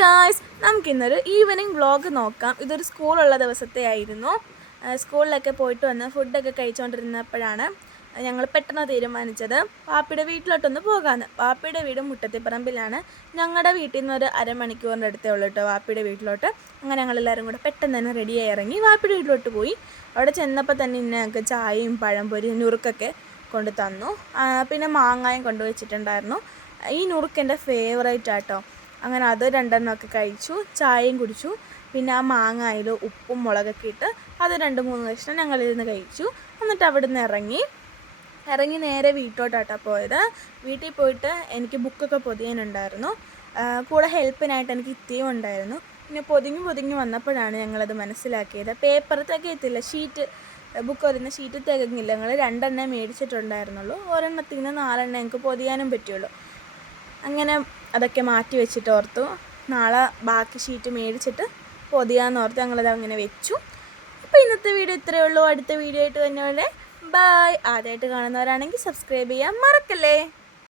Guys, നമുക്കിന്നൊരു evening vlog നോക്കാം. ഇതൊരു സ്കൂളുള്ള ദിവസത്തെ ആയിരുന്നു. സ്കൂളിലൊക്കെ പോയിട്ട് വന്ന് ഫുഡൊക്കെ കഴിച്ചുകൊണ്ടിരുന്നപ്പോഴാണ് ഞങ്ങൾ പെട്ടെന്ന് തീരുമാനിച്ചത് പാപ്പിയുടെ വീട്ടിലോട്ടൊന്ന് പോകാമെന്ന്. പാപ്പിയുടെ വീട് മുട്ടത്തിപ്പറമ്പിലാണ്. ഞങ്ങളുടെ വീട്ടിൽ നിന്ന് ഒരു അരമണിക്കൂറിൻ്റെ അടുത്തേ ഉള്ളൂ കേട്ടോ പാപ്പിയുടെ വീട്ടിലോട്ട്. അങ്ങനെ ഞങ്ങളെല്ലാവരും കൂടെ പെട്ടെന്ന് തന്നെ റെഡിയായി ഇറങ്ങി വാപ്പിയുടെ വീട്ടിലോട്ട് പോയി. അവിടെ ചെന്നപ്പോൾ തന്നെ ഇന്ന് ഞങ്ങൾക്ക് ചായയും പഴംപൊരി നുറുക്കൊക്കെ കൊണ്ട് തന്നു. പിന്നെ മാങ്ങായും കൊണ്ടുവച്ചിട്ടുണ്ടായിരുന്നു. ഈ നുറുക്ക് എൻ്റെ ഫേവറേറ്റ് ആട്ടോ. അങ്ങനെ അത് രണ്ടെണ്ണമൊക്കെ കഴിച്ചു, ചായയും കുടിച്ചു. പിന്നെ ആ മാങ്ങയിൽ ഉപ്പും മുളകൊക്കെ ഇട്ട് അത് 2-3 കഷ്ണം ഞങ്ങളിരുന്ന് കഴിച്ചു. എന്നിട്ട് അവിടെ നിന്ന് ഇറങ്ങി നേരെ വീട്ടിലോട്ടാട്ടോ പോയത്. വീട്ടിൽ പോയിട്ട് എനിക്ക് ബുക്കൊക്കെ പൊതിയാനുണ്ടായിരുന്നു. കൂടെ ഹെൽപ്പിനായിട്ട് എനിക്ക് ഇത്തിയും ഉണ്ടായിരുന്നു. പിന്നെ പൊതിഞ്ഞ് വന്നപ്പോഴാണ് ഞങ്ങളത് മനസ്സിലാക്കിയത്. പേപ്പർ തികയത്തില്ല, ബുക്ക് വരുന്ന ഷീറ്റ് തികഞ്ഞില്ല. ഞങ്ങൾ 2 എണ്ണേ മേടിച്ചിട്ടുണ്ടായിരുന്നുള്ളൂ. ഒരെണ്ണത്തിൽ നിന്ന് 4 എണ്ണം ഞങ്ങൾക്ക് പൊതിയാനും പറ്റുള്ളൂ. അങ്ങനെ അതൊക്കെ മാറ്റി വെച്ചിട്ട് ഓർത്തു നാളെ ബാക്കി ഷീറ്റ് മേടിച്ചിട്ട് പൊതിയാന്ന് ഓർത്ത് ഞങ്ങളത് അങ്ങനെ വെച്ചു. അപ്പോൾ ഇന്നത്തെ വീഡിയോ ഇത്രയേ ഉള്ളൂ. അടുത്ത വീഡിയോ ആയിട്ട് തന്നെ ബൈ. ആദ്യമായിട്ട് കാണുന്നവരാണെങ്കിൽ സബ്സ്ക്രൈബ് ചെയ്യാൻ മറക്കല്ലേ.